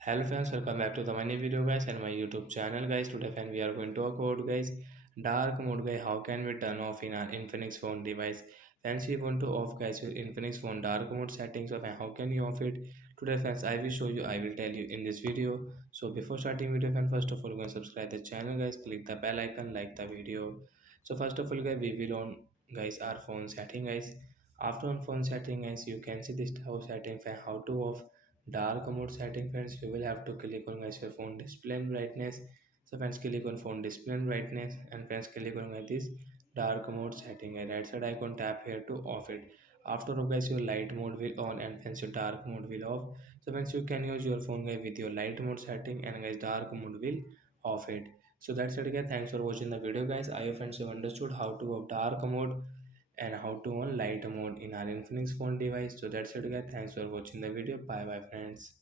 Hello friends, welcome back to the my new video guys and my YouTube channel guys. Today friend we are going to talk about guys dark mode guys. How can we turn off in our Infinix phone device? Friends, we want to off guys your Infinix phone dark mode settings of and how can you off it? Today friends, I will show you. I will tell you in this video. So before starting video, friend, first of all, go and subscribe the channel guys. Click the bell icon, like the video. So first of all, guys, we will on guys our phone setting guys. After on phone setting guys, you can see this how setting and how to off dark mode setting friends. You will have to click on guys your phone display brightness. So friends, click on phone display brightness and friends click on guys this dark mode setting and right side icon, tap here to off it. After all guys your light mode will on and friends your dark mode will off. So friends, you can use your phone guys with your light mode setting and guys dark mode will off it. So that's it guys, thanks for watching the video guys. I hope friends you understood how to off dark mode and how to on light mode in our Infinix phone device. So that's it guys, thanks for watching the video. Bye bye friends.